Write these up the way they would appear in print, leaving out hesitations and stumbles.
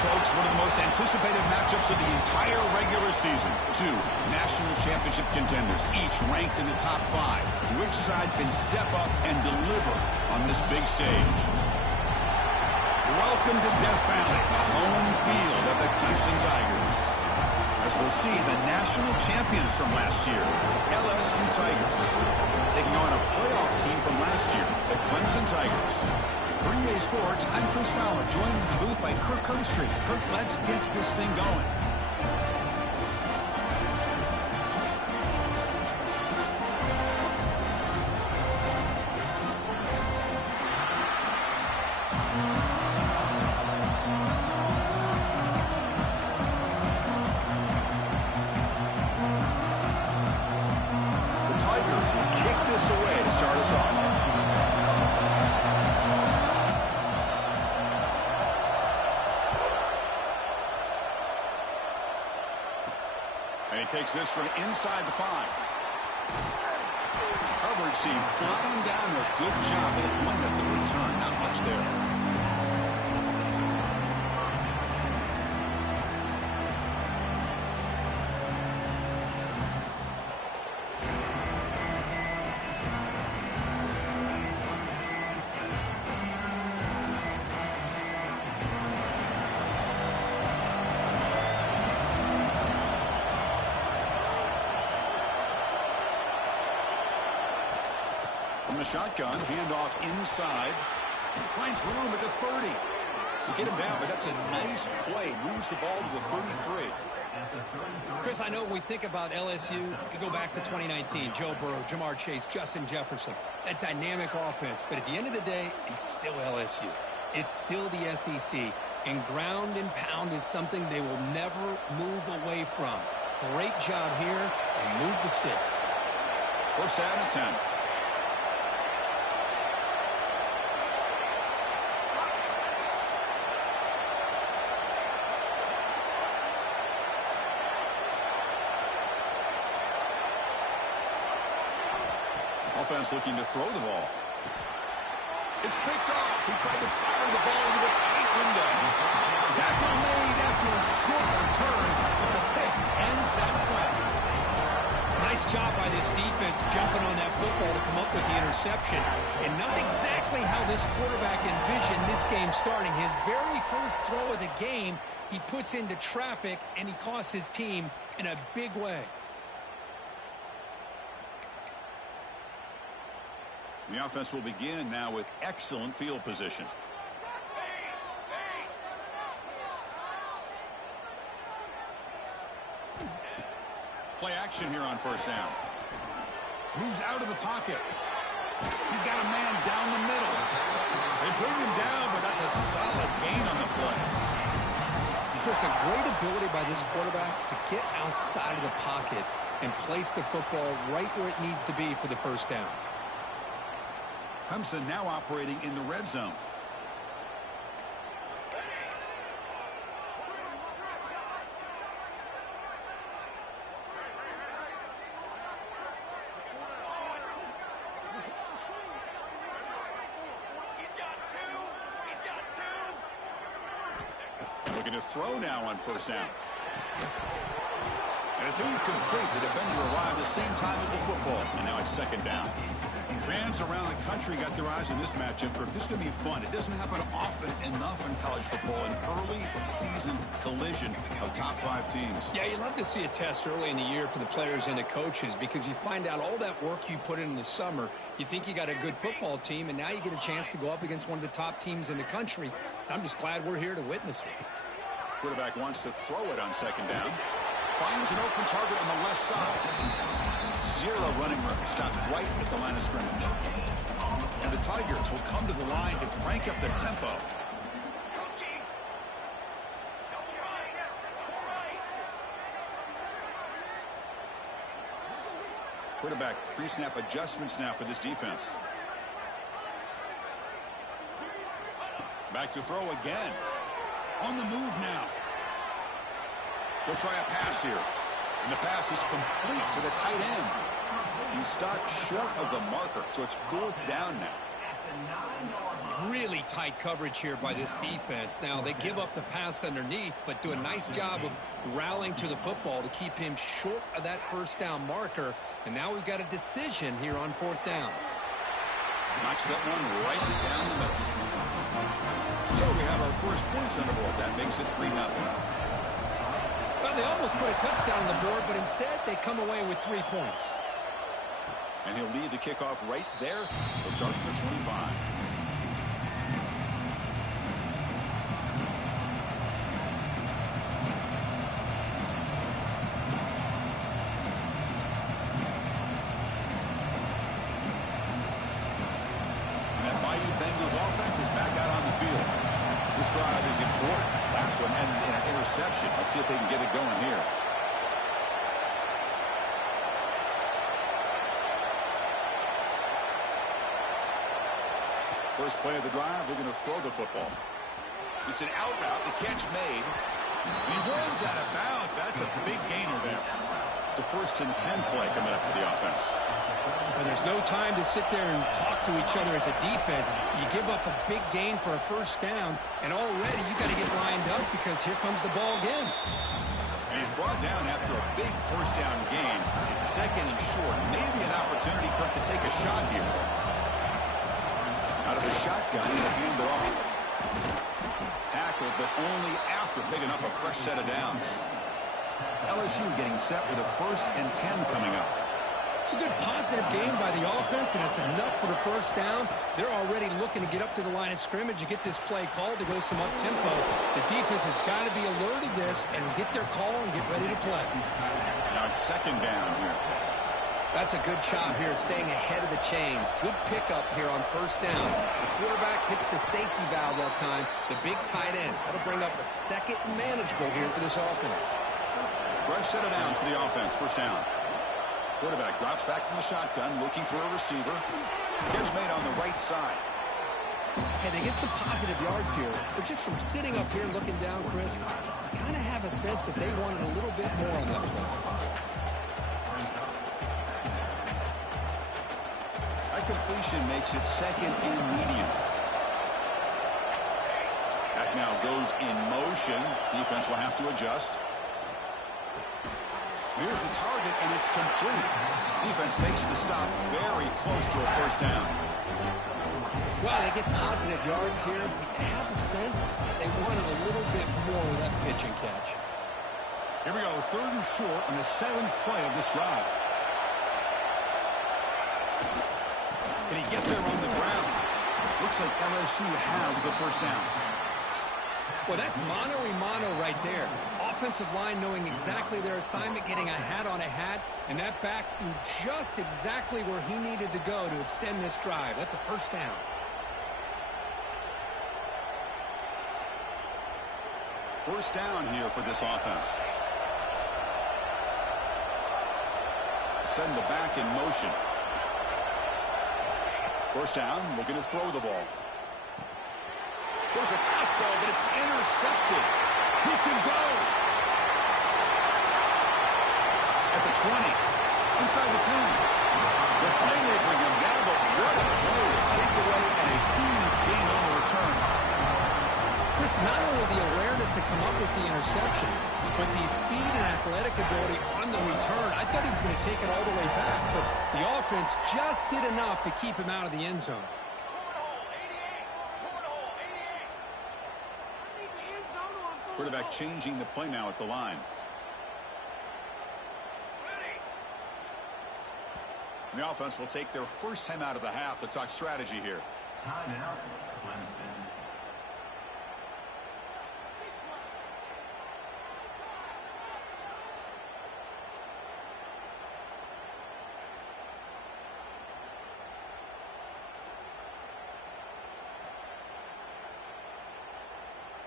folks, one of the most anticipated matchups of the entire regular season. Two national championship contenders, each ranked in the top 5. Which side can step up and deliver on this big stage? Welcome to Death Valley, the home field of the Clemson Tigers. As we'll see, the national champions from last year, LSU Tigers, taking on a playoff team from last year, the Clemson Tigers. For EA Sports, I'm Chris Fowler, joined in the booth by Kirk Herbstreit. Kirk, let's get this thing going. The Tigers will kick this away to start us off. And he takes this from inside the 5. Coverage team flying down there. Good job. They win at the return. Not much there. From the shotgun, handoff inside. Finds room at the 30. You get him down, but that's a nice play. Moves the ball to the 33. Chris, I know when we think about LSU, we go back to 2019. Joe Burrow, Jamar Chase, Justin Jefferson. That dynamic offense. But at the end of the day, it's still LSU. It's still the SEC. And ground and pound is something they will never move away from. Great job here, and move the sticks. First down and 10. Offense looking to throw the ball. It's picked off. He tried to fire the ball into a tight window. Tackle made after a short return, but the pick ends that play. Nice job by this defense jumping on that football to come up with the interception. And not exactly how this quarterback envisioned this game starting. His very first throw of the game, he puts into traffic, and he costs his team in a big way. The offense will begin now with excellent field position. Play action here on first down. Moves out of the pocket. He's got a man down the middle. They bring him down, but that's a solid gain on the play. Chris, a great ability by this quarterback to get outside of the pocket and place the football right where it needs to be for the first down. Clemson now operating in the red zone. Looking to throw now on first down. And it's incomplete. The defender arrived at the same time as the football. And now it's second down. Fans around the country got their eyes on this matchup. This is going to be fun. It doesn't happen often enough in college football. An early season collision of top 5 teams. Yeah, you love to see a test early in the year for the players and the coaches because you find out all that work you put in the summer. You think you got a good football team, and now you get a chance to go up against one of the top teams in the country. I'm just glad we're here to witness it. Quarterback wants to throw it on second down. Finds an open target on the left side. Zero running room. Stopped right at the line of scrimmage. And the Tigers will come to the line to crank up the tempo. Quarterback pre-snap adjustments now for this defense. Back to throw again. On the move now. He'll try a pass here. And the pass is complete to the tight end. He stopped short of the marker, so it's fourth down now. Really tight coverage here by this defense. Now, they give up the pass underneath, but do a nice job of rallying to the football to keep him short of that first down marker. And now we've got a decision here on fourth down. Knocks that one right down the middle. So we have our first points on the board. That makes it 3-0. Well, they almost put a touchdown on the board, but instead they come away with 3 points. And he'll lead the kickoff right there. He'll start at the 25. This drive is important. Last one ended in an interception. Let's see if they can get it going here. First play of the drive, they're going to throw the football. It's an out route. The catch made. And he runs out of bounds. That's a big gainer there. It's a 1st and 10 play coming up for the offense. And there's no time to sit there and talk to each other as a defense. You give up a big gain for a first down, and already you got to get lined up because here comes the ball again. And he's brought down after a big first down gain. It's 2nd and short. Maybe an opportunity for him to take a shot here. Out of the shotgun, he'll hand it off. Tackled, but only after picking up a fresh set of downs. LSU getting set with a 1st and 10 coming up. It's a good positive game by the offense, and it's enough for the first down. They're already looking to get up to the line of scrimmage and get this play called to go some up-tempo. The defense has got to be alert of this and get their call and get ready to play. Now it's 2nd down here. That's a good job here, staying ahead of the chains. Good pickup here on first down. The quarterback hits the safety valve that time. The big tight end. That'll bring up a 2nd and manageable here for this offense. Fresh set of downs for the offense. First down. Quarterback drops back from the shotgun, looking for a receiver. Here's made on the right side. Hey, they get some positive yards here, but just from sitting up here looking down, Chris, I kind of have a sense that they wanted a little bit more on that play. That completion makes it 2nd and medium. That now goes in motion. Defense will have to adjust. Here's the target, and it's complete. Defense makes the stop very close to a first down. Well, they get positive yards here. I have a sense they wanted a little bit more with that pitch and catch. Here we go, 3rd and short on the 7th play of this drive. Can he get there on the ground? Looks like LSU has the first down. Well, that's mano-a-mano right there. Offensive line knowing exactly their assignment, getting a hat on a hat, and that back threw just exactly where he needed to go to extend this drive. That's a first down. First down here for this offense. Send the back in motion. First down, looking to throw the ball. There's a fastball, but it's intercepted. He can go. At the 20. Inside the 10. They'll finally bring him down, but what a play to take away and a huge gain on the return. Chris, not only the awareness to come up with the interception, but the speed and athletic ability on the return. I thought he was going to take it all the way back, but the offense just did enough to keep him out of the end zone. Quarterback changing the play now at the line. The offense will take their first time out of the half to talk strategy here. Timeout, Clemson.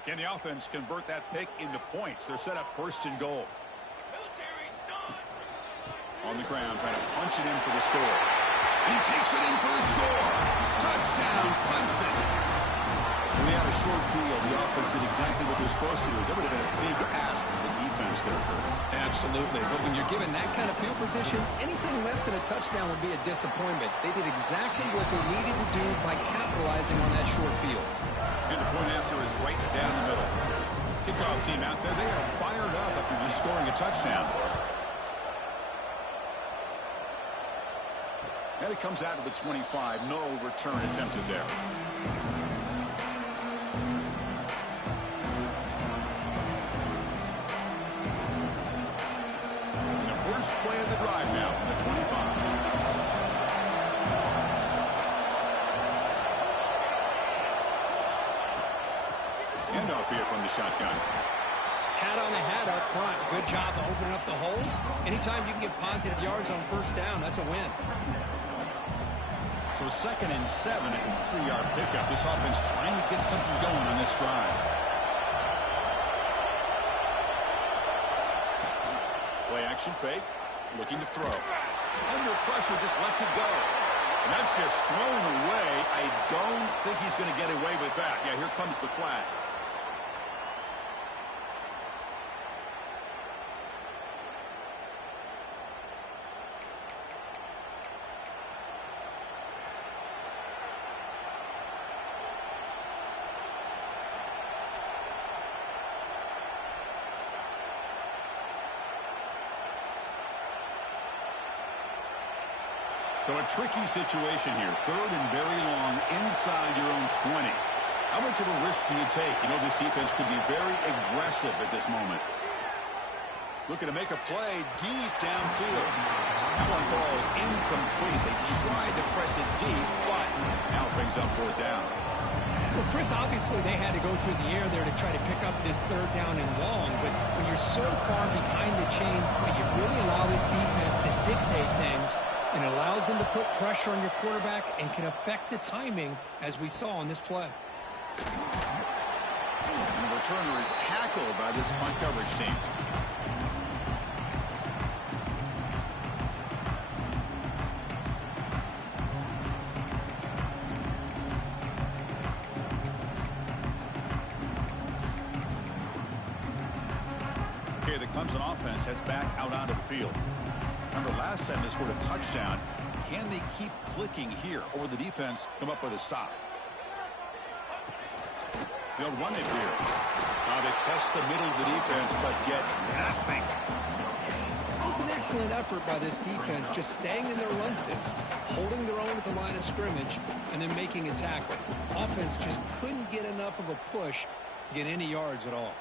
Can the offense convert that pick into points? They're set up 1st and goal. On the ground, trying to punch it in for the score. And he takes it in for the score. Touchdown, Clemson. When they had a short field, the offense did exactly what they're supposed to do. That would have been a big ask for the defense there, Kurt. Absolutely. But when you're given that kind of field position, anything less than a touchdown would be a disappointment. They did exactly what they needed to do by capitalizing on that short field. And the point after is right down the middle. Kickoff team out there, they are fired up after just scoring a touchdown. And it comes out to the 25. No return attempted there. And the first play of the drive now from the 25. Handoff here from the shotgun. Hat on a hat up front. Good job of opening up the holes. Anytime you can get positive yards on first down, that's a win. So 2nd and 7 at the 3-yard pickup. This offense trying to get something going on this drive. Play action fake. Looking to throw. Under pressure, just lets it go. And that's just thrown away. I don't think he's going to get away with that. Yeah, here comes the flag. So a tricky situation here. 3rd and very long inside your own 20. How much of a risk do you take? You know, this defense could be very aggressive at this moment. Looking to make a play deep downfield. That one falls incomplete. They tried to press it deep, but now it brings up 4th down. Well, Chris, obviously they had to go through the air there to try to pick up this 3rd down and long, but when you're so far behind the chains, but you really allow this defense to dictate things, and it allows them to put pressure on your quarterback and can affect the timing, as we saw on this play. And the returner is tackled by this punt coverage team. Okay, the Clemson offense heads back out onto the field. Remember, last time they scored a touchdown. Can they keep clicking here, or the defense come up with a stop? They'll run it here. They test the middle of the defense, but get nothing. It was an excellent effort by this defense, just staying in their run fits, holding their own at the line of scrimmage, and then making a tackle. Offense just couldn't get enough of a push to get any yards at all.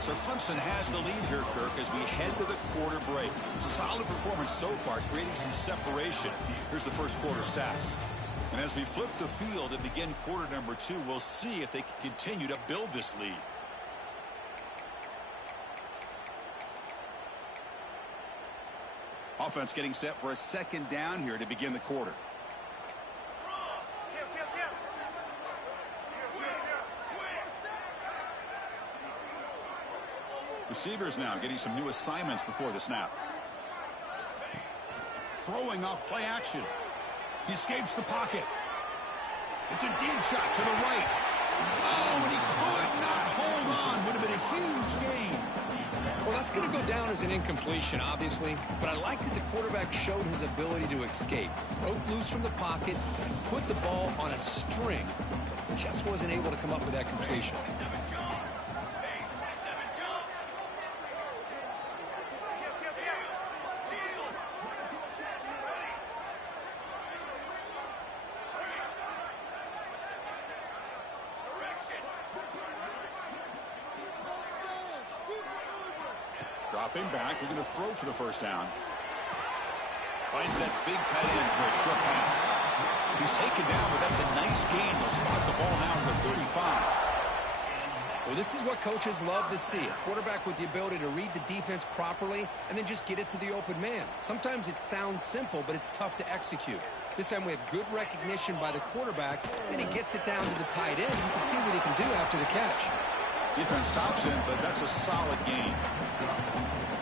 So Clemson has the lead here, Kirk, as we head to the quarter break. Solid performance so far, creating some separation. Here's the first quarter stats. And as we flip the field and begin quarter number 2, we'll see if they can continue to build this lead. Offense getting set for a 2nd down here to begin the quarter. Receivers now getting some new assignments before the snap. Throwing off play action. He escapes the pocket. It's a deep shot to the right. Oh, and he could not hold on. Would have been a huge gain. Well, that's going to go down as an incompletion, obviously, but I like that the quarterback showed his ability to escape. Broke loose from the pocket, and put the ball on a string, but just wasn't able to come up with that completion. Dropping back, looking to throw for the first down. Finds that big tight end for a short pass. He's taken down, but that's a nice gain. They'll spot the ball now to the 35. Well, this is what coaches love to see. A quarterback with the ability to read the defense properly and then just get it to the open man. Sometimes it sounds simple, but it's tough to execute. This time we have good recognition by the quarterback. Then he gets it down to the tight end. You can see what he can do after the catch. Defense stops him, but that's a solid gain.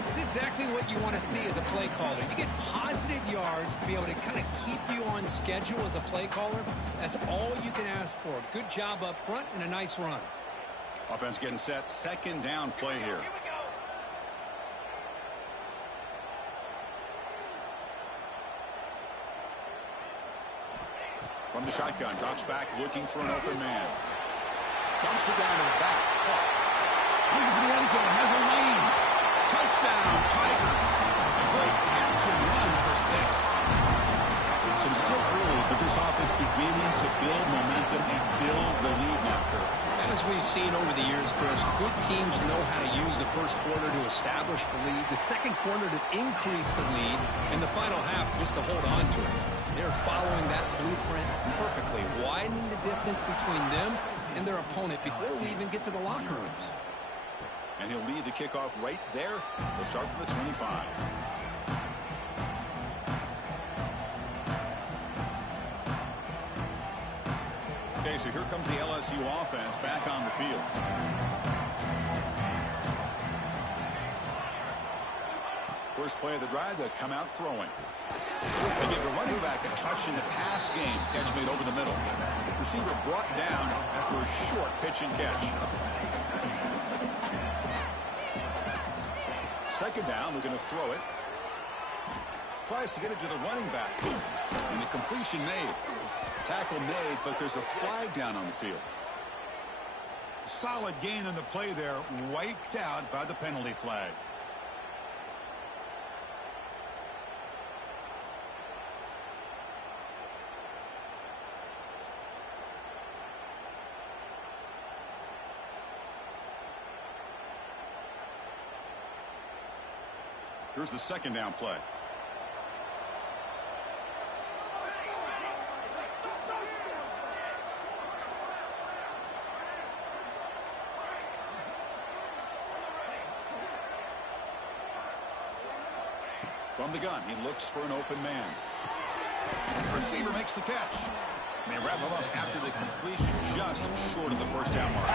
It's exactly what you want to see as a play caller. You get positive yards to be able to kind of keep you on schedule as a play caller. That's all you can ask for. Good job up front and a nice run. Offense getting set. Second down play here. From the shotgun, drops back, looking for an open man. Dumps it down to the back. Caught. Looking for the end zone. Has a lane. Touchdown, Tigers. A great catch and run for 6. So it's still early, but this offense beginning to build momentum and build the lead now, Kurt. As we've seen over the years, Chris, good teams know how to use the first quarter to establish the lead, the second quarter to increase the lead, and the final half just to hold on to it. They're following that blueprint perfectly, widening the distance between them and their opponent before we even get to the locker rooms. And he'll lead the kickoff right there. They'll start from the 25. Okay, so here comes the LSU offense back on the field. First play of the drive, they come out throwing. They give the running back a touch in the pass game. Catch made over the middle. Receiver brought down after a short pitch and catch. Second down, we're going to throw it. Tries to get it to the running back. And the completion made. Tackle made, but there's a flag down on the field. Solid gain on the play there. Wiped out by the penalty flag. Here's the second down play. From the gun, he looks for an open man. Receiver makes the catch. And they wrap him up after the completion, just short of the first down mark.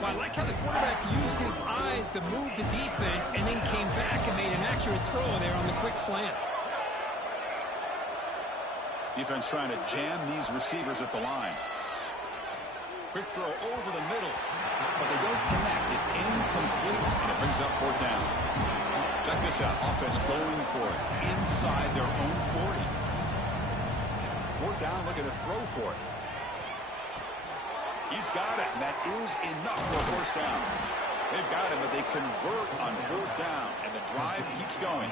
Well, I like how the quarterback used his eyes to move the defense and then came back and made an accurate throw there on the quick slant. Defense trying to jam these receivers at the line. Quick throw over the middle, but they don't connect. It's incomplete, and it brings up fourth down. Check this out. Offense going for it inside their own 40. Fourth down, looking to throw for it. He's got it, and that is enough for a first down. They've got him, but they convert on fourth down, and the drive keeps going.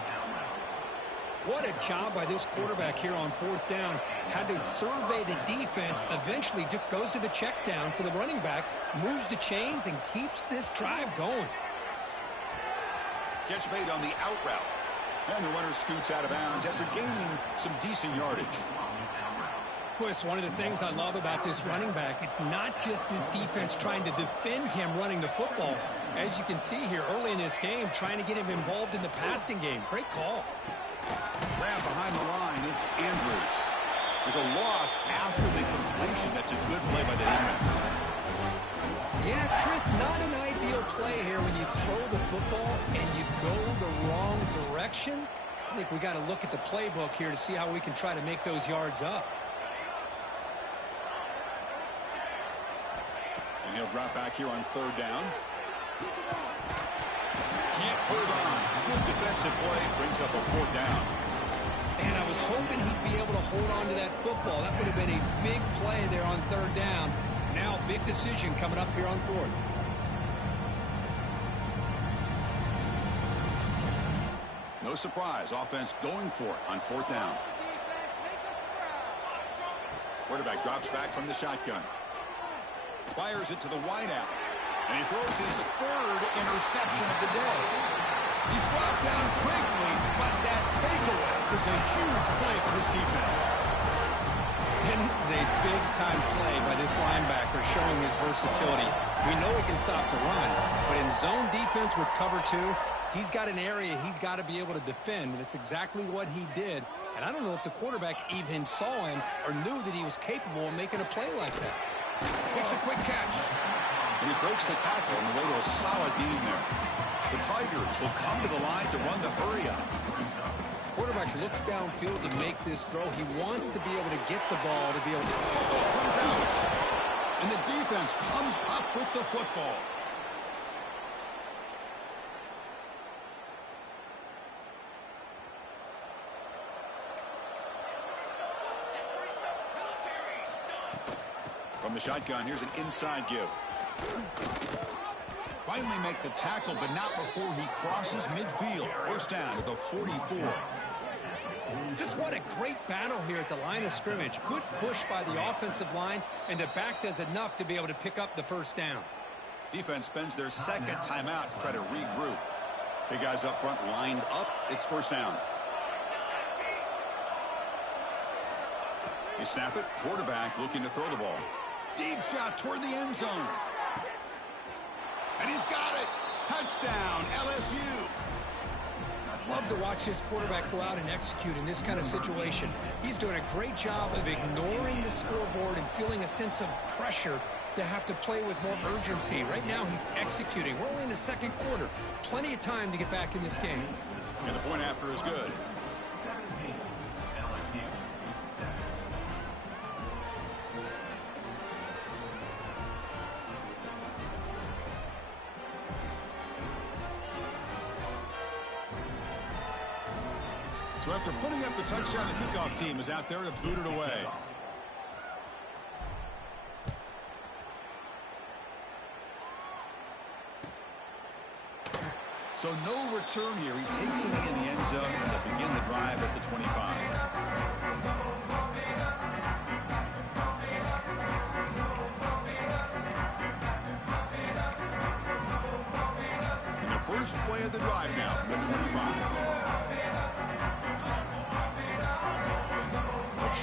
What a job by this quarterback here on fourth down. Had to survey the defense, eventually just goes to the check down for the running back, moves the chains, and keeps this drive going. Catch made on the out route. And the runner scoots out of bounds after gaining some decent yardage. Chris, one of the things I love about this running back, it's not just this defense trying to defend him running the football. As you can see here early in this game, trying to get him involved in the passing game. Great call. Grab behind the line, it's Andrews. There's a loss after the completion. That's a good play by the defense. Yeah, Chris, not an ideal play here when you throw the football and you go the wrong direction. I think we got to look at the playbook here to see how we can try to make those yards up. And he'll drop back here on third down. Can't hold on. Good defensive play. Brings up a fourth down. And I was hoping he'd be able to hold on to that football. That would have been a big play there on third down. Now, big decision coming up here on fourth. No surprise. Offense going for it on fourth down. Quarterback drops back from the shotgun. Fires it to the wideout. And he throws his third interception of the day. He's brought down quickly, but that takeaway is a huge play for this defense. And this is a big-time play by this linebacker showing his versatility. We know he can stop the run, but in zone defense with cover two, he's got an area he's got to be able to defend, and it's exactly what he did. And I don't know if the quarterback even saw him or knew that he was capable of making a play like that. Makes a quick catch. And he breaks the tackle on the way to a solid gain there. The Tigers will come to the line to run the hurry-up. Quarterback looks downfield to make this throw. He wants to be able to get the ball to be able to... Ball comes out. And the defense comes up with the football. From the shotgun, here's an inside give. Finally make the tackle, but not before he crosses midfield. First down at the 44. Just what a great battle here at the line of scrimmage. Good push by the offensive line, and the back does enough to be able to pick up the first down. Defense spends their second timeout to try to regroup. Big guys up front lined up. It's first down. You snap it. Quarterback looking to throw the ball. Deep shot toward the end zone. And he's got it. Touchdown, LSU. I love to watch this quarterback go out and execute in this kind of situation. He's doing a great job of ignoring the scoreboard and feeling a sense of pressure to have to play with more urgency. Right now, he's executing. We're only in the second quarter. Plenty of time to get back in this game. And the point after is good. So after putting up the touchdown, the kickoff team is out there to boot it away. So no return here. He takes it in the end zone, and they'll begin the drive at the 25. And the first play of the drive now from the 25.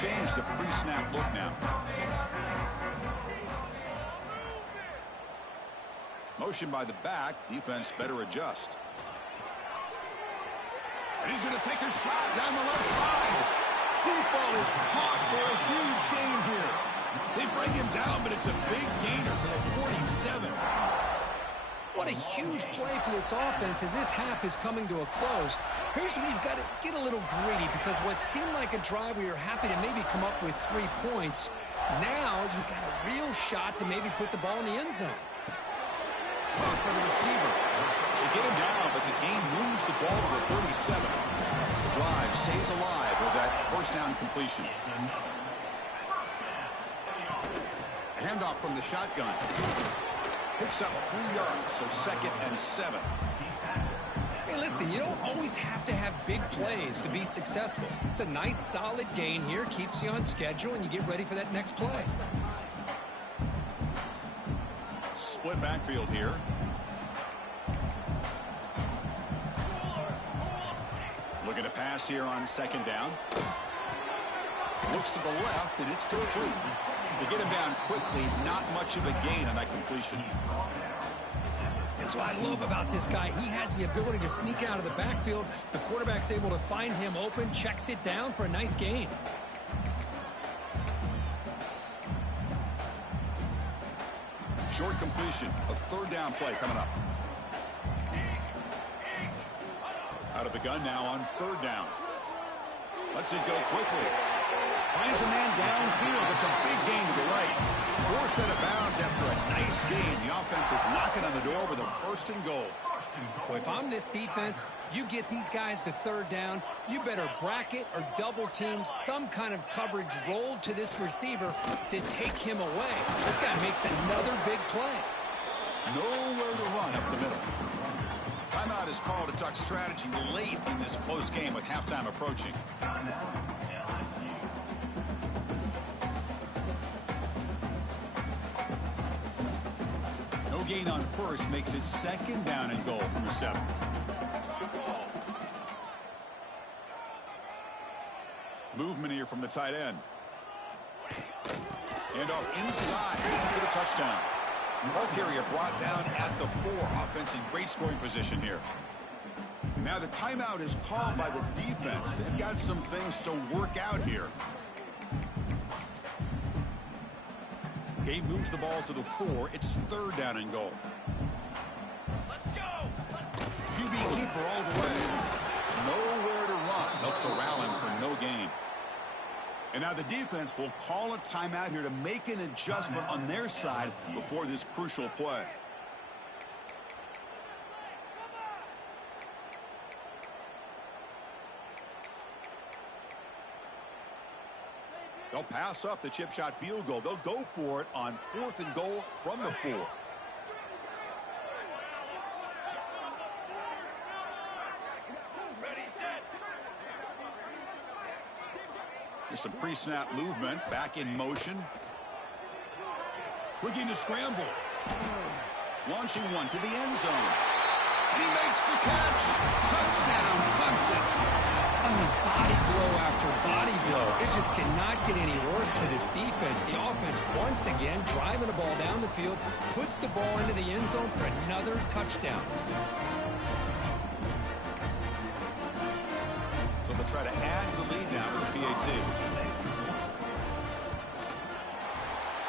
Change the pre-snap look now. Motion by the back. Defense better adjust. And he's going to take a shot down the left side. Deep ball is caught for a huge gain here. They bring him down, but it's a big gainer for the 47. What a huge play for this offense as this half is coming to a close. Here's where you've got to get a little greedy, because what seemed like a drive where you're happy to maybe come up with 3 points, now you've got a real shot to maybe put the ball in the end zone. For the receiver. They get him down, but the game moves the ball to the 37. The drive stays alive with that first down completion. A handoff from the shotgun. Picks up 3 yards, so 2nd and 7. Hey, listen, you don't always have to have big plays to be successful. It's a nice, solid gain here, keeps you on schedule, and you get ready for that next play. Split backfield here. Looking to pass here on 2nd down. Looks to the left, and it's complete. They get him down quickly, not much of a gain on that completion. That's what I love about this guy. He has the ability to sneak out of the backfield. The quarterback's able to find him open, checks it down for a nice gain. Short completion, a 3rd down play coming up. Out of the gun now on 3rd down. Lets it go quickly. Finds a man downfield. It's a big gain to the right. 4 set of bounds after a nice gain. The offense is knocking on the door with a 1st and goal. Boy, if I'm this defense, you get these guys to 3rd down, you better bracket or double team some kind of coverage rolled to this receiver to take him away. This guy makes another big play. Nowhere to run up the middle. Timeout is called to talk strategy late in this close game with halftime approaching. No gain on 1st makes it 2nd down and goal from the 7. Movement here from the tight end. And off inside for the touchdown. Ball carrier brought down at the 4. Offense in great scoring position here. Now the timeout is called by the defense. They've got some things to work out here. Game moves the ball to the 4. It's 3rd down and goal. QB keeper all the way. Nowhere to run. They'll corral him for no gain. And now the defense will call a timeout here to make an adjustment on their side before this crucial play. They'll pass up the chip shot field goal. They'll go for it on 4th and goal from the 4. There's some pre-snap movement. Back in motion. Looking to scramble. Launching one to the end zone. And he makes the catch. Touchdown, Clemson. I mean, body blow after body blow. It just cannot get any worse for this defense. The offense, once again, driving the ball down the field, puts the ball into the end zone for another touchdown. So they'll try to add to the lead now with the PAT.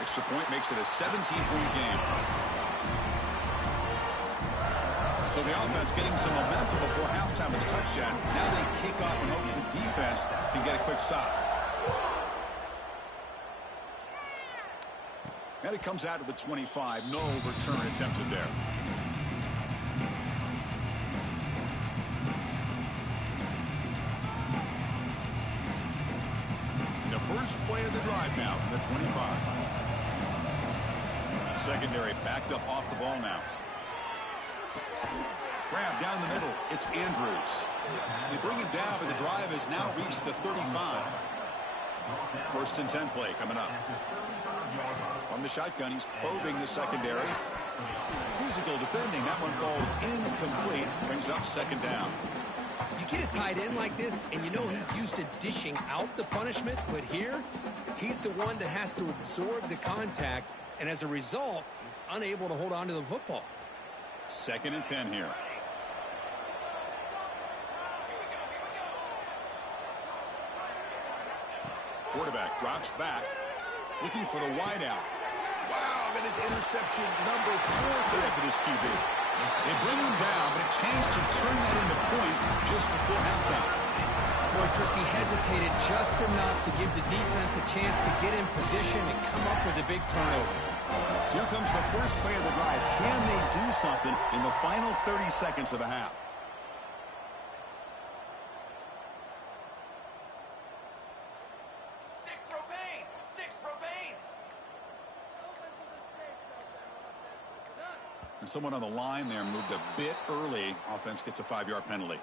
Extra point makes it a 17-point game. So the offense getting some momentum before halftime with a touchdown. Now they kick off and hopes the defense can get a quick stop. And it comes out of the 25. No return attempted there. The first play of the drive now from the 25. Secondary backed up off the ball now. Grab down the middle. It's Andrews. They bring it down, but the drive has now reached the 35. 1st and 10 play coming up. From the shotgun, he's probing the secondary. Physical defending. That one falls incomplete. Brings up 2nd down. You get a tight end like this, and you know he's used to dishing out the punishment, but here, he's the one that has to absorb the contact, and as a result, he's unable to hold on to the football. 2nd and 10 here. Quarterback drops back, looking for the wideout. Wow, that is interception number 4 today for this QB. They bring him down, but a chance to turn that into points just before halftime. Boy, Chris, he hesitated just enough to give the defense a chance to get in position and come up with a big turnover. Here comes the first play of the drive. Can they do something in the final 30 seconds of the half? And someone on the line there moved a bit early. Offense gets a 5-yard penalty.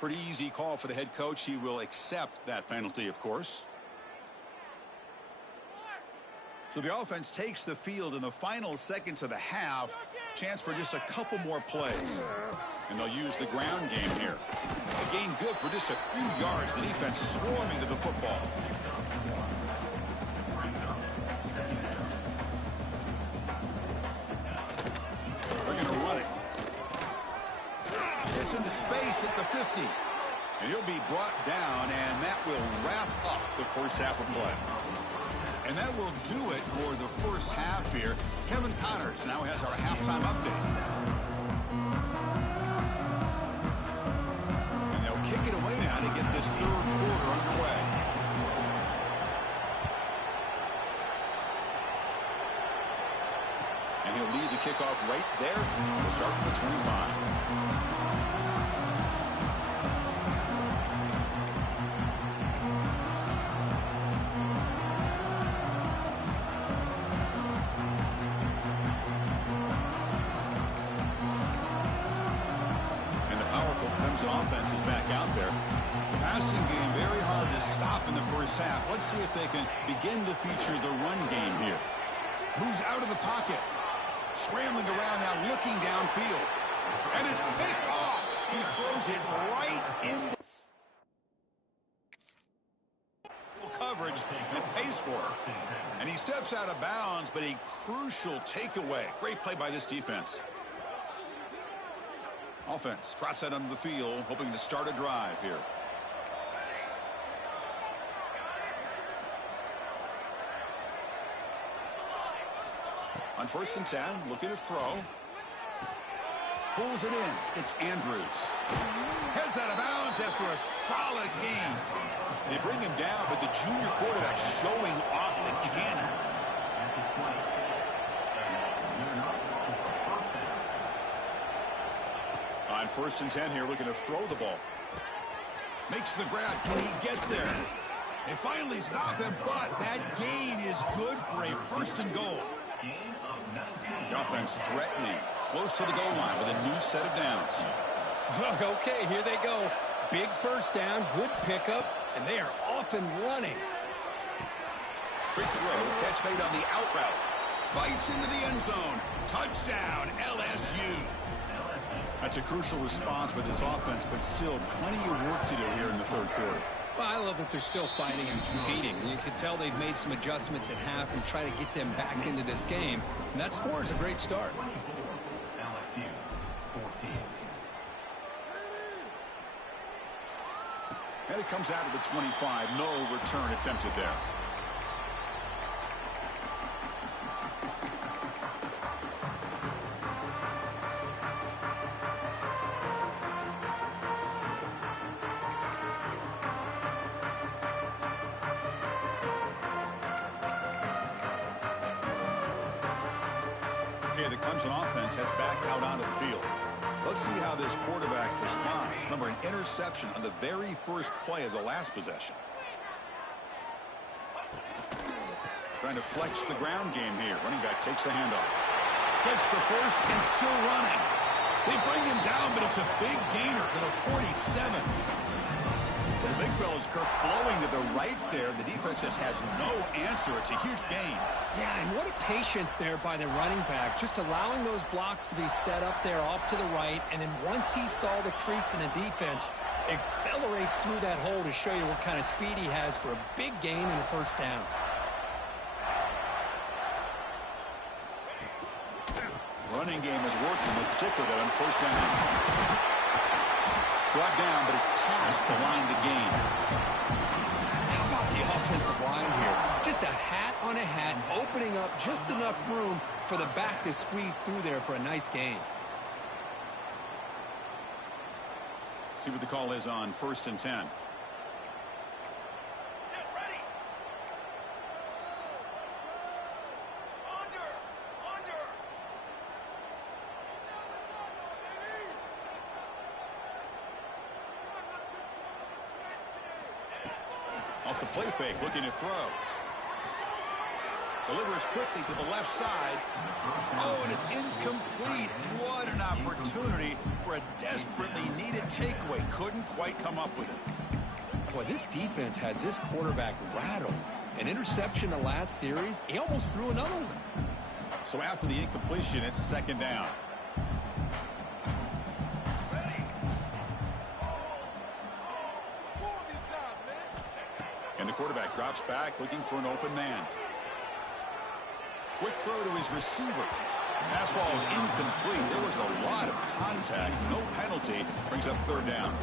Pretty easy call for the head coach. He will accept that penalty, of course. So the offense takes the field in the final seconds of the half. Chance for just a couple more plays. And they'll use the ground game here. A gain good for just a few yards. The defense swarming to the football. They're going to run it. Gets into space at the 50. And he'll be brought down, and that will wrap up the first half of play. And that will do it for the first half here. Kevin Connors now has our halftime update. And they'll kick it away now to get this 3rd quarter underway. And he'll lead the kickoff right there. We'll start from the 25. Offense is back out there. The passing game very hard to stop in the first half. Let's see if they can begin to feature the run game here. Moves out of the pocket. Scrambling around now, looking downfield. And it's picked off. He throws it right in coverage and pays for it. And he steps out of bounds, but a crucial takeaway. Great play by this defense. Offense trots that under the field, hoping to start a drive here. On 1st and 10, looking to throw. Pulls it in. It's Andrews. Heads out of bounds after a solid gain. They bring him down, but the junior quarterback showing off the cannon. On 1st and 10 here, looking to throw the ball. Makes the grab. Can he get there? They finally stop him, but that gain is good for a 1st and goal. The offense threatening, close to the goal line with a new set of downs. Okay, here they go. Big 1st down, good pickup, and they are off and running. Quick throw, catch made on the out route. Bites into the end zone. Touchdown, LSU. That's a crucial response with this offense, but still plenty of work to do here in the 3rd quarter. Well, I love that they're still fighting and competing. You can tell they've made some adjustments at half and try to get them back into this game. And that score is a great start. LSU 14. And it comes out of the 25. No return attempted there. Okay, the Clemson offense heads back out onto the field. Let's see how this quarterback responds. Remember, an interception on the very first play of the last possession. Trying to flex the ground game here. Running back takes the handoff. Gets the 1st and still running. They bring him down, but it's a big gainer to the 47. The big fella's Kirk flowing to the right there. The defense just has no answer. It's a huge gain. Yeah, and what a patience there by the running back. Just allowing those blocks to be set up there off to the right. And then once he saw the crease in the defense, accelerates through that hole to show you what kind of speed he has for a big gain and a 1st down. Running game is working. They stick with it on 1st down. Brought down, but it's past the line to gain. How about the offensive line here? Just a hat on a hat, opening up just enough room for the back to squeeze through there for a nice gain. See what the call is on 1st and 10. Off the play fake, looking to throw. Delivers quickly to the left side. Oh, and it's incomplete. What an opportunity for a desperately needed takeaway. Couldn't quite come up with it. Boy, this defense has this quarterback rattled. An interception the last series, he almost threw another one. So after the incompletion, it's 2nd down. And the quarterback drops back, looking for an open man. Quick throw to his receiver. Pass ball is incomplete. There was a lot of contact. No penalty. Brings up 3rd down.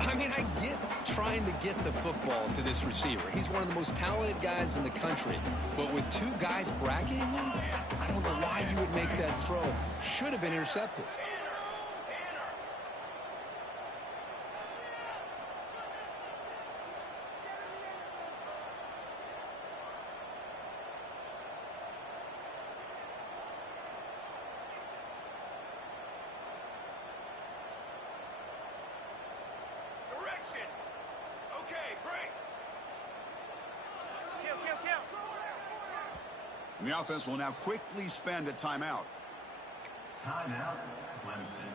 I mean, I get trying to get the football to this receiver. He's one of the most talented guys in the country. But with 2 guys bracketing him, I don't know why you would make that throw. Should have been intercepted. And the offense will now quickly spend a timeout. Timeout, Clemson.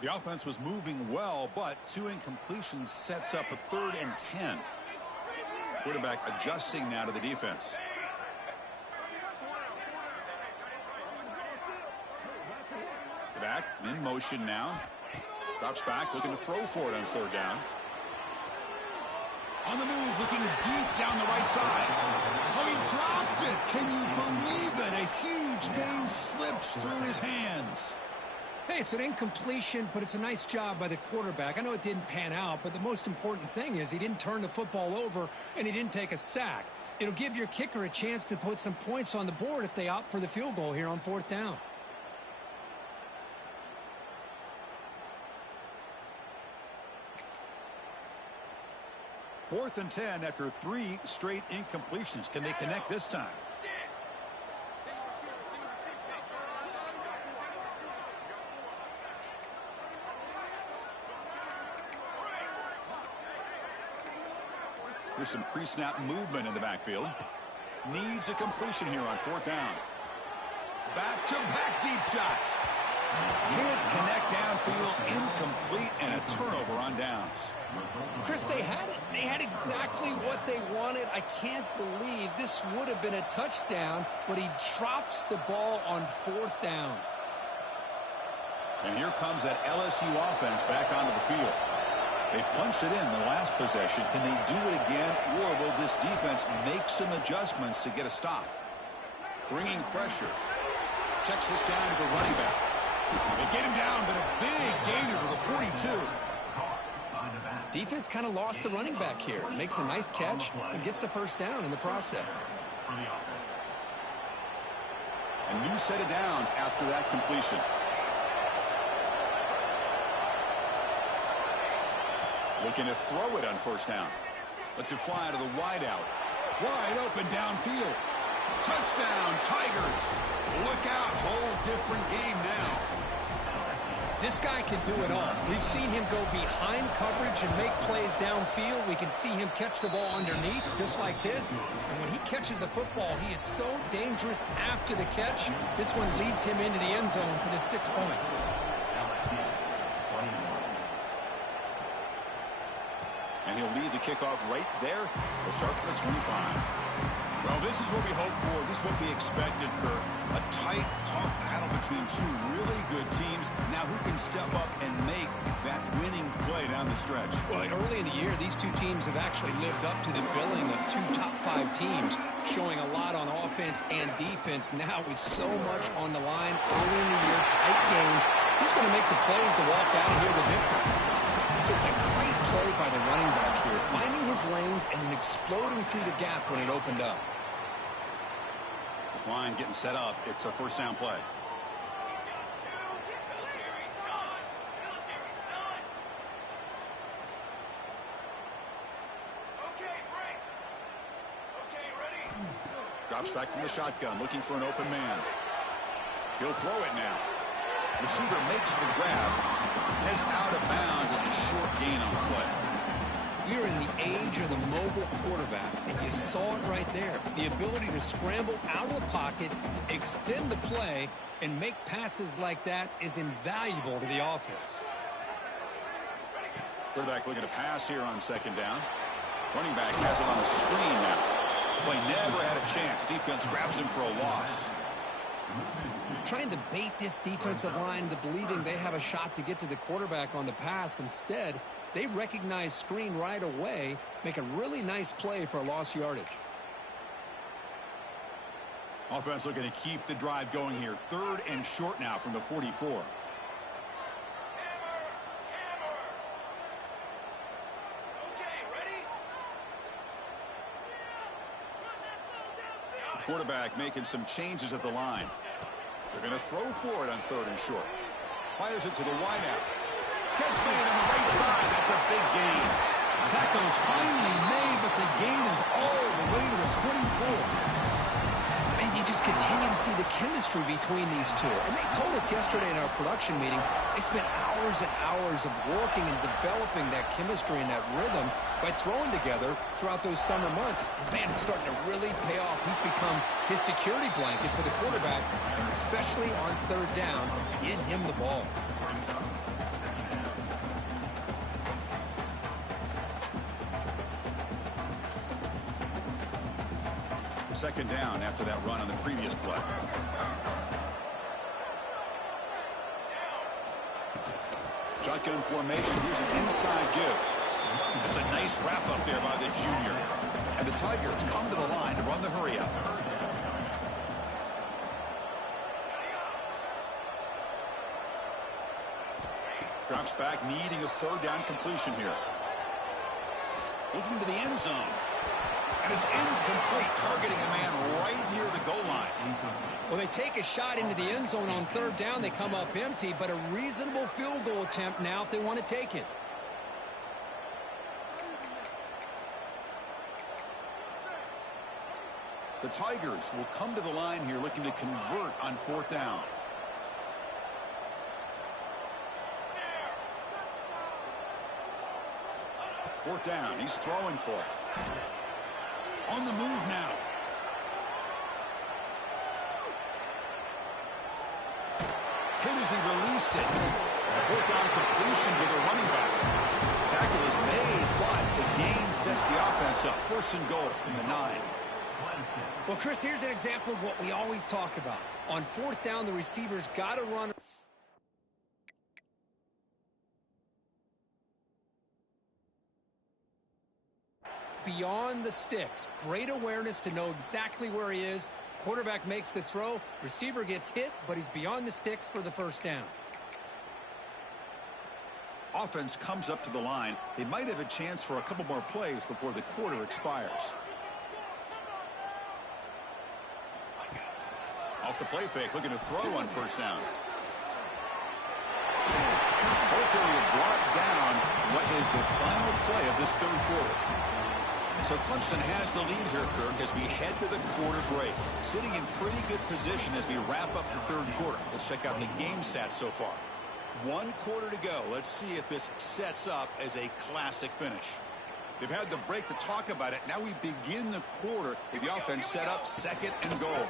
The offense was moving well, but 2 incompletions sets up a 3rd and 10. Quarterback adjusting now to the defense. Back in motion now. Drops back, looking to throw for it on 3rd down. On the move, looking deep down the right side. Oh, he dropped it. Can you believe it? A huge gain slips through his hands. Hey, it's an incompletion, but it's a nice job by the quarterback. I know it didn't pan out, but the most important thing is he didn't turn the football over and he didn't take a sack. It'll give your kicker a chance to put some points on the board if they opt for the field goal here on 4th down. Fourth and 10 after 3 straight incompletions. Can they connect this time? Here's some pre-snap movement in the backfield. Needs a completion here on 4th down. Back-to-back deep shots. Can't connect downfield, incomplete, and a turnover on downs. Chris, they had it. They had exactly what they wanted. I can't believe this would have been a touchdown, but he drops the ball on 4th down. And here comes that LSU offense back onto the field. They punched it in the last possession. Can they do it again, or will this defense make some adjustments to get a stop? Bringing pressure. Checks this down to the running back. They get him down, but a big gainer to the 42. Defense kind of lost the running back here. Makes a nice catch and gets the 1st down in the process. A new set of downs after that completion. Looking to throw it on 1st down. Lets it fly to the wideout. Wide open downfield. Touchdown, Tigers. Look out, whole different game now. This guy can do it all. We've seen him go behind coverage and make plays downfield. We can see him catch the ball underneath, just like this. And when he catches a football, he is so dangerous after the catch. This one leads him into the end zone for the 6 points. And he'll lead the kickoff right there. We'll start from the 25. Well, this is what we hoped for. This is what we expected, Kurt. A tight, tough battle between 2 really good teams. Now who can step up and make that winning play down the stretch? Well, early in the year, these 2 teams have actually lived up to the billing of 2 top 5 teams, showing a lot on offense and defense. Now with so much on the line early in the year, tight game. Who's going to make the plays to walk out of here the victor? Just a great play by the running back here, finding his lanes and then exploding through the gap when it opened up. This line getting set up. It's a 1st down play. Drops back from the shotgun, looking for an open man. He'll throw it now. Receiver makes the grab. Heads out of bounds as a short gain on the play. We are in the age of the mobile quarterback, and you saw it right there. The ability to scramble out of the pocket, extend the play, and make passes like that is invaluable to the offense. Quarterback looking to pass here on 2nd down. Running back has it on the screen now. Play never had a chance. Defense grabs him for a loss. Trying to bait this defensive line to believing they have a shot to get to the quarterback on the pass. Instead, they recognize screen right away, make a really nice play for a lost yardage. Offense looking to keep the drive going here. 3rd and short now from the 44. Quarterback making some changes at the line. They're going to throw for it on 3rd and short. Fires it to the wideout. Catch made on the right side. That's a big gain. Tackle is finally made, but the gain is all the way to the 24. And you just continue to see the chemistry between these 2. And they told us yesterday in our production meeting, they spent hours and hours of working and developing that chemistry and that rhythm by throwing together throughout those summer months. And man, it's starting to really pay off. He's become his security blanket for the quarterback, and especially on 3rd down, get him the ball. Second down after that run on the previous play. Shotgun formation. Here's an inside give. It's a nice wrap up there by the junior. And the Tigers come to the line to run the hurry up. Drops back, needing a 3rd down completion here. Looking to the end zone. And it's incomplete, targeting a man right near the goal line. Well, they take a shot into the end zone on third down. They come up empty, but a reasonable field goal attempt now if they want to take it. The Tigers will come to the line here looking to convert on fourth down. Fourth down, he's throwing for it. On the move now. Hit as he released it. Fourth down completion to the running back. Tackle is made, but the gain sets the offense up. First and goal from the 9. Well, Chris, here's an example of what we always talk about. On fourth down, the receiver's got to run beyond the sticks. Great awareness to know exactly where he is. Quarterback makes the throw. Receiver gets hit, but he's beyond the sticks for the first down. Offense comes up to the line. They might have a chance for a couple more plays before the quarter expires. Off the play fake, looking to throw on first down. Hopefully brought down what is the final play of this third quarter. So Clemson has the lead here, Kirk, as we head to the quarter break. Sitting in pretty good position as we wrap up the third quarter. Let's check out the game stats so far. 1 quarter to go. Let's see if this sets up as a classic finish. They've had the break to talk about it. Now we begin the quarter with the offense set up second and goal.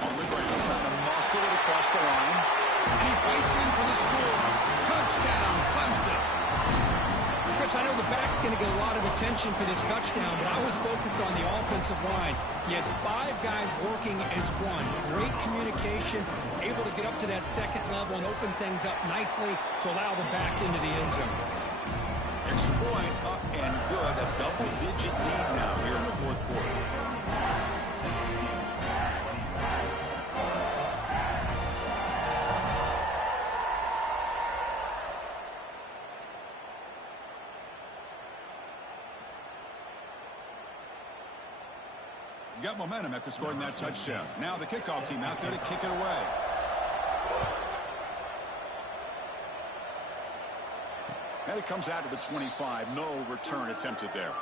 On the ground, trying to muscle it across the line. And he fights in for the score. Touchdown, Clemson. Chris, I know the back's going to get a lot of attention for this touchdown, but I was focused on the offensive line. You had 5 guys working as one. Great communication, able to get up to that second level and open things up nicely to allow the back into the end zone. Extra point up and good. A double-digit lead now here in the fourth quarter. Got momentum after scoring that touchdown. Now the kickoff team out there to kick it away. And it comes out to the 25. No return attempted there.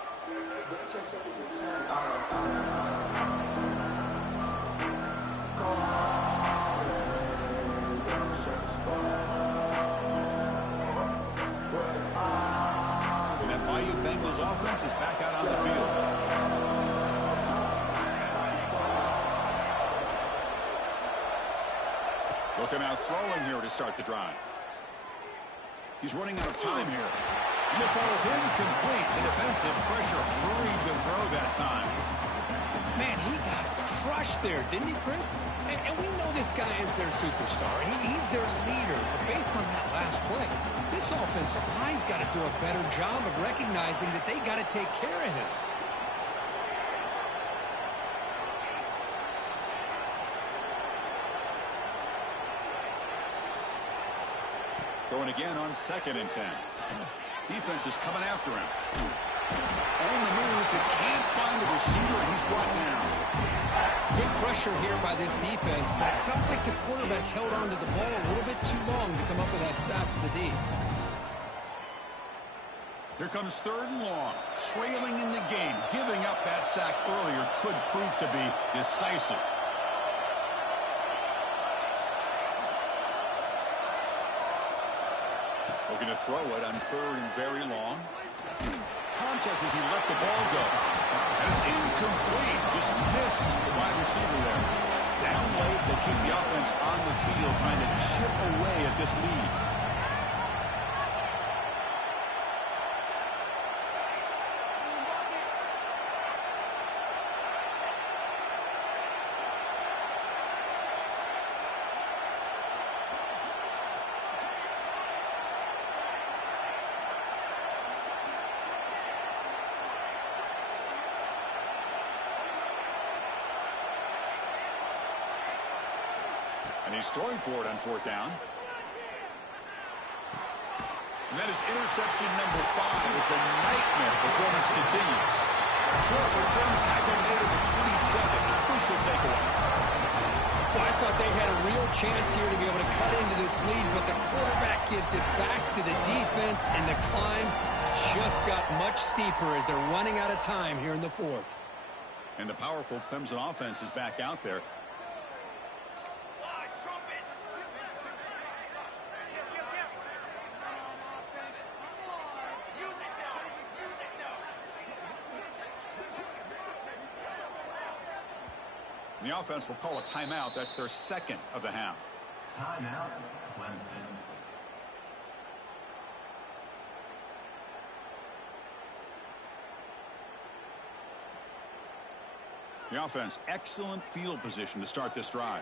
And that Bayou Bengals offense is back out on the field. Looking out throwing here to start the drive. He's running out of time here. And the ball's incomplete. The defensive pressure hurried to throw that time. Man, he got crushed there, didn't he, Chris? And we know this guy is their superstar. He's their leader. But based on that last play, this offensive line's got to do a better job of recognizing that they got to take care of him. Throwing again on 2nd and 10. Defense is coming after him. On the move, but can't find a receiver, and he's brought down. Good pressure here by this defense, but it felt like the quarterback held onto the ball a little bit too long to come up with that sack for the D. Here comes 3rd and long. Trailing in the game. Giving up that sack earlier could prove to be decisive. Looking to throw it on 3rd and very long. Contact as he let the ball go. And it's incomplete. Just missed the wide receiver there. Down late, they keep the offense on the field trying to chip away at this lead. And he's throwing for it on 4th down. And that is interception number 5 as the nightmare performance continues. Short return tackle made at the 27. Crucial takeaway. Well, I thought they had a real chance here to be able to cut into this lead, but the quarterback gives it back to the defense, and the climb just got much steeper as they're running out of time here in the fourth. And the powerful Clemson offense is back out there. The offense will call a timeout. That's their second of the half. Timeout, Clemson. The offense, excellent field position to start this drive.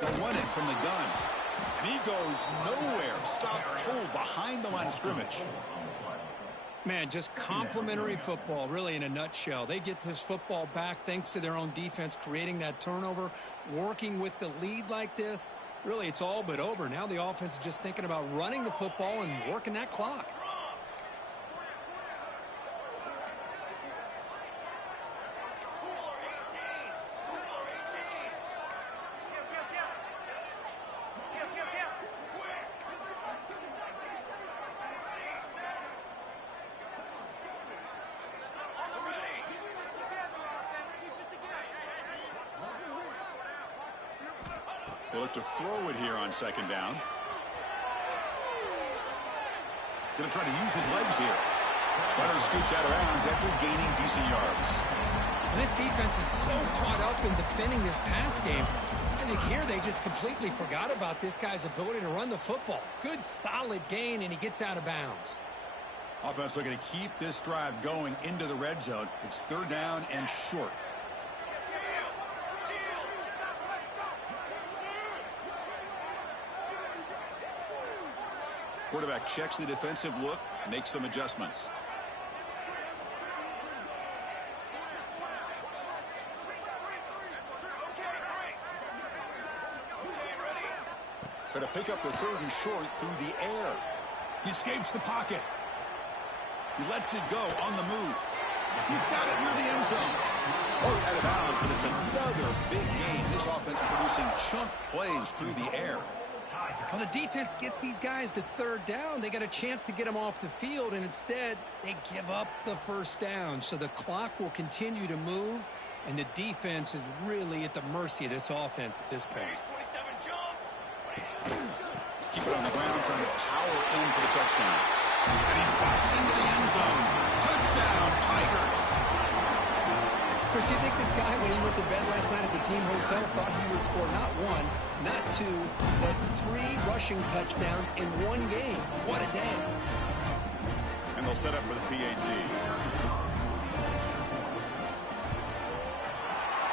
They're running from the gun. And he goes nowhere. Stopped cold behind the line of scrimmage. Man, just complimentary football, really, in a nutshell. They get this football back thanks to their own defense, creating that turnover, working with the lead like this. Really, it's all but over. Now the offense is just thinking about running the football and working that clock. They look to throw it here on second down. Going to try to use his legs here. Runner scoots out of bounds after gaining decent yards. This defense is so caught up in defending this pass game. I think here they just completely forgot about this guy's ability to run the football. Good, solid gain, and he gets out of bounds. Offense looking to keep this drive going into the red zone. It's third down and short. Quarterback checks the defensive look, makes some adjustments. Try to pick up the third and short through the air. He escapes the pocket. He lets it go on the move. He's got it near the end zone. Oh, out of bounds, but it's another big game. This offense producing chunk plays through the air. Well, the defense gets these guys to third down. They got a chance to get them off the field, and instead they give up the first down. So the clock will continue to move, and the defense is really at the mercy of this offense at this point. Keep it on the ground, trying to power in for the touchdown. And he busts into the end zone. Touchdown, Tigers. Chris, you think this guy, when he went to bed last night at the team hotel, thought he would score not one, not two, but 3 rushing touchdowns in one game? What a day. And they'll set up for the PAT.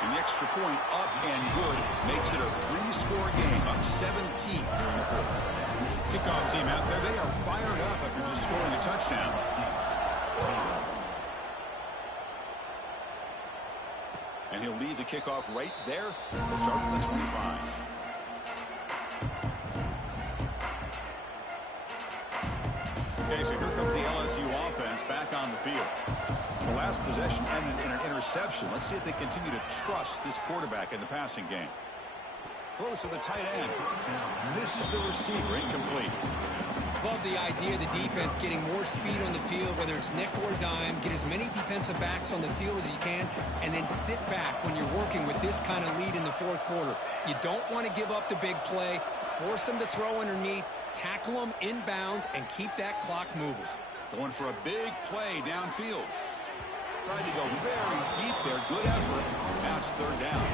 And the extra point up and good makes it a 3-score game, up 17 here in the fourth. Kickoff team out there, they are fired up after just scoring a touchdown. And he'll lead the kickoff right there. They'll start at the 25. Okay, so here comes the LSU offense back on the field. The last possession ended in an interception. Let's see if they continue to trust this quarterback in the passing game. Close to the tight end. Misses the receiver, incomplete. Love the idea of the defense getting more speed on the field, whether it's nickel or dime. Get as many defensive backs on the field as you can, and then sit back when you're working with this kind of lead in the fourth quarter. You don't want to give up the big play. Force them to throw underneath, tackle them inbounds, and keep that clock moving. Going for a big play downfield. Tried to go very deep there. Good effort. Now it's third down.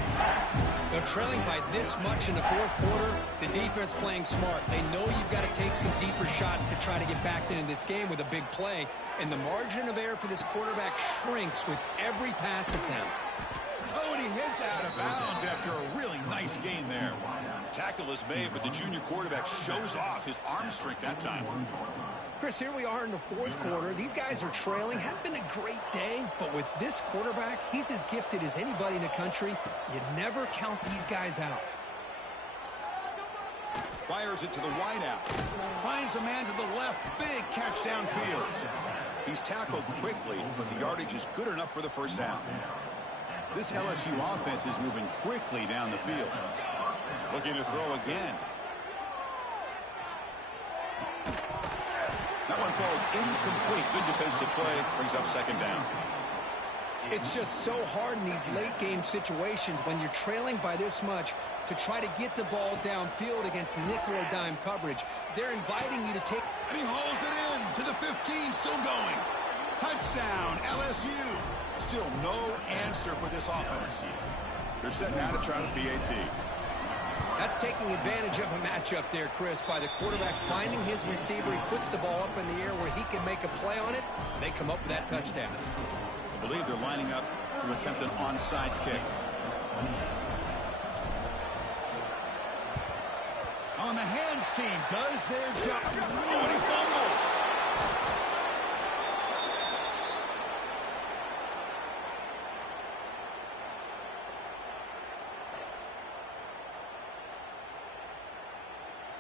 They're trailing by this much in the fourth quarter. The defense playing smart. They know you've got to take some deeper shots to try to get back into this game with a big play. And the margin of error for this quarterback shrinks with every pass attempt. Oh, and he hits out of bounds after a really nice gain there. Tackle is made, but the junior quarterback shows off his arm strength that time. Chris, here we are in the fourth quarter. These guys are trailing. Hadn't been a great day, but with this quarterback, he's as gifted as anybody in the country. You never count these guys out. Fires it to the wideout. Finds a man to the left. Big catch downfield. He's tackled quickly, but the yardage is good enough for the first down. This LSU offense is moving quickly down the field. Looking to throw again. That one falls incomplete. Good defensive play. Brings up second down. It's just so hard in these late game situations when you're trailing by this much to try to get the ball downfield against nickel or dime coverage. They're inviting you to take. And he hauls it in to the 15, still going. Touchdown, LSU. Still no answer for this offense. They're setting out to try the PAT. That's taking advantage of a matchup there, Chris, by the quarterback finding his receiver. He puts the ball up in the air where he can make a play on it. They come up with that touchdown. I believe they're lining up to attempt an onside kick. On the hands team does their job. Oh, and he fumbles.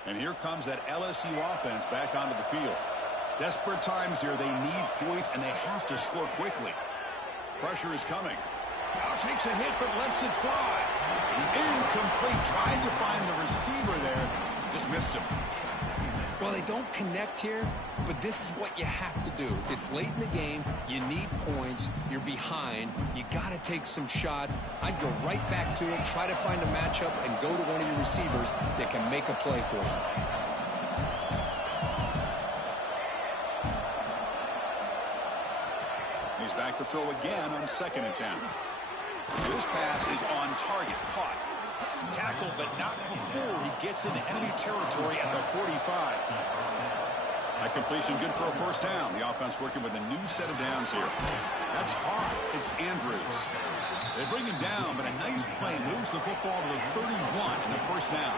And here comes that LSU offense back onto the field. Desperate times here. They need points, and they have to score quickly. Pressure is coming. Now takes a hit, but lets it fly. Incomplete. Trying to find the receiver there. Just missed him. Well, they don't connect here, but this is what you have to do. It's late in the game. You need points. You're behind. You got to take some shots. I'd go right back to it, try to find a matchup, and go to one of your receivers that can make a play for you. He's back to throw again on 2nd and 10. This pass is on target. Caught. Tackled, but not before he gets into enemy territory at the 45. That completion good for a first down. The offense working with a new set of downs here. That's caught. It's Andrews. They bring him down, but a nice play moves the football to the 31 in the first down.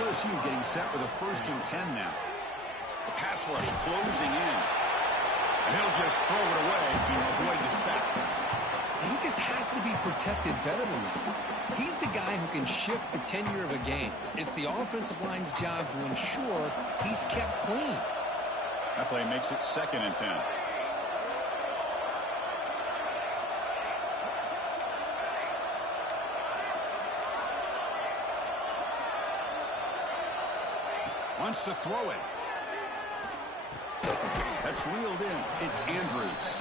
LSU getting set with a 1st and 10 now. The pass rush closing in. And he'll just throw it away to avoid the sack. He just has to be protected better than that. He's the guy who can shift the tenure of a game. It's the offensive line's job to ensure he's kept clean. That play makes it 2nd and 10. Wants to throw it. That's reeled in. It's Andrews.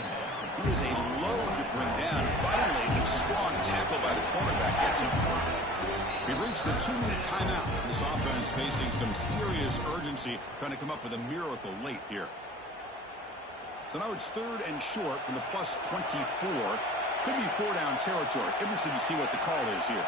He is a load to bring down. Finally, a strong tackle by the cornerback gets him. We've reached the 2-minute timeout. This offense facing some serious urgency, trying to come up with a miracle late here. So now it's 3rd and short from the plus 24. Could be 4-down territory. Interested to see what the call is here.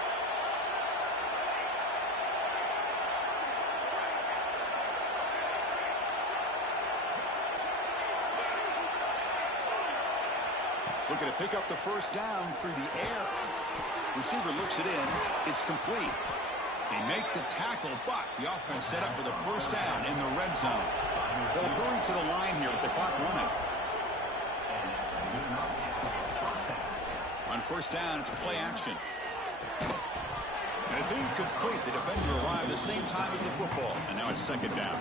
Looking to pick up the first down through the air. Receiver looks it in. It's complete. They make the tackle, but the offense set up for the first down in the red zone. They'll hurry to the line here with the clock running. On first down, it's play action. And it's incomplete. The defender arrived the same time as the football, and now it's 2nd down.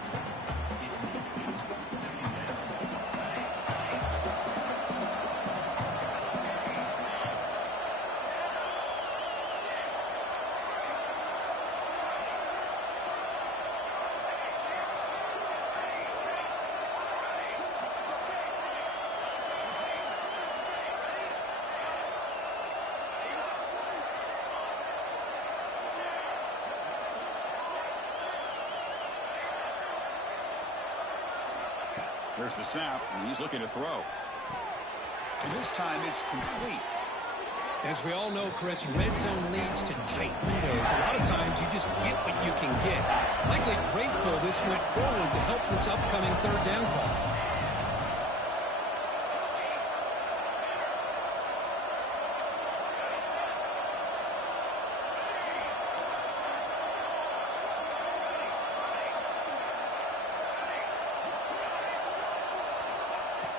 There's the snap, and he's looking to throw. And this time it's complete. As we all know, Chris, red zone leads to tight windows. A lot of times you just get what you can get. Likely grateful this went forward to help this upcoming 3rd down call.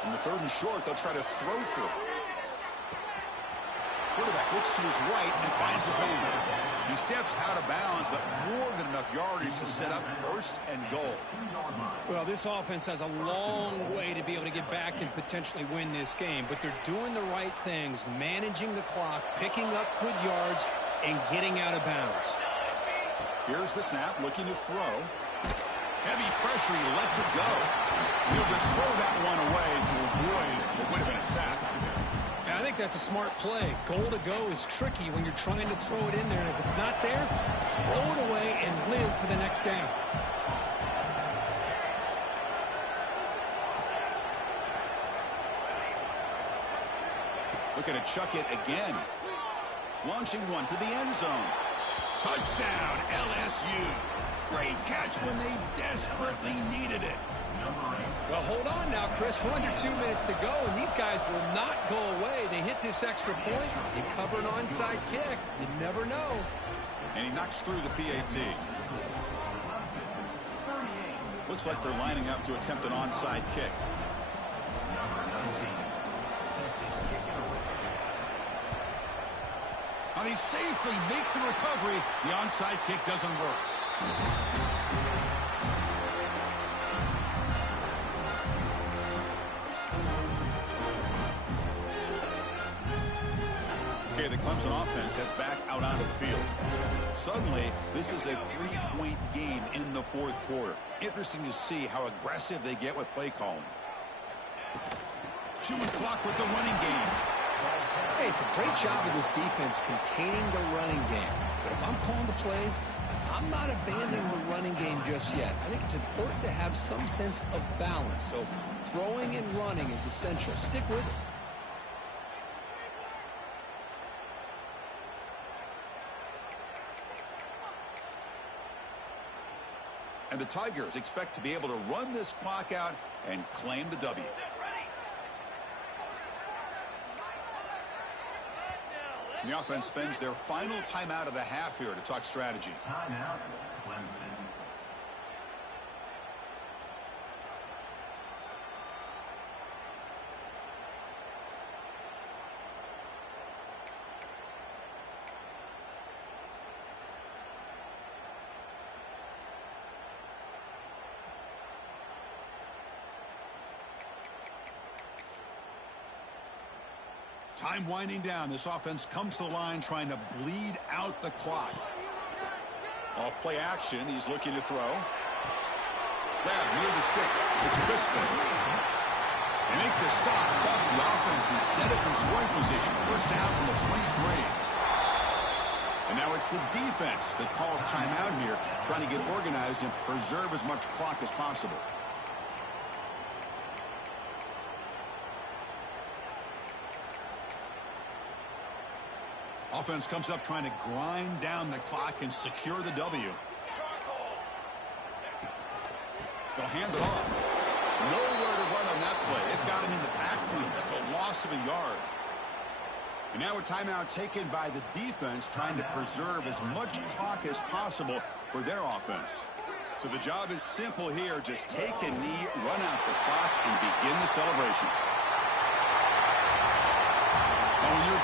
On the 3rd and short, they'll try to throw for it. Quarterback looks to his right and finds his man. He steps out of bounds, but more than enough yardage to set up 1st and goal. Well, this offense has a long way to be able to get back and potentially win this game, but they're doing the right things, managing the clock, picking up good yards, and getting out of bounds. Here's the snap, looking to throw. Heavy pressure, he lets it go. He'll just throw that one away to avoid what would have been a sack. I think that's a smart play. Goal to go is tricky when you're trying to throw it in there. And if it's not there, throw it away and live for the next down. Looking to chuck it again. Launching one to the end zone. Touchdown, LSU. Great catch when they desperately needed it. Well, hold on now, Chris. We're under 2 minutes to go, and these guys will not go away. They hit this extra point. They cover an onside kick. You never know. And he knocks through the PAT. Looks like they're lining up to attempt an onside kick. Now they safely make the recovery. The onside kick doesn't work. Okay, the Clemson offense heads back out onto the field. Suddenly, this is a 3-point game in the 4th quarter. Interesting to see how aggressive they get with play calling. Chewing clock with the running game. Hey, it's a great job of this defense containing the running game. But if I'm calling the plays, I'm not abandoning the running game just yet. I think it's important to have some sense of balance. So throwing and running is essential. Stick with it. And the Tigers expect to be able to run this clock out and claim the W. And the offense spends their final timeout of the half here to talk strategy. Timeout, Clemson. Time winding down. This offense comes to the line trying to bleed out the clock. Off play action. He's looking to throw. Grab near the sticks. It's Crispin. They make the stop, but the offense is set up in scoring position. 1st down from the 23. And now it's the defense that calls timeout here, trying to get organized and preserve as much clock as possible. Offense comes up trying to grind down the clock and secure the W. They'll hand it off. Nowhere to run on that play. It got him in the backfield. That's a loss of a yard. And now a timeout taken by the defense, trying to preserve as much clock as possible for their offense. So the job is simple here. Just take a knee, run out the clock, and begin the celebration. Now, when your team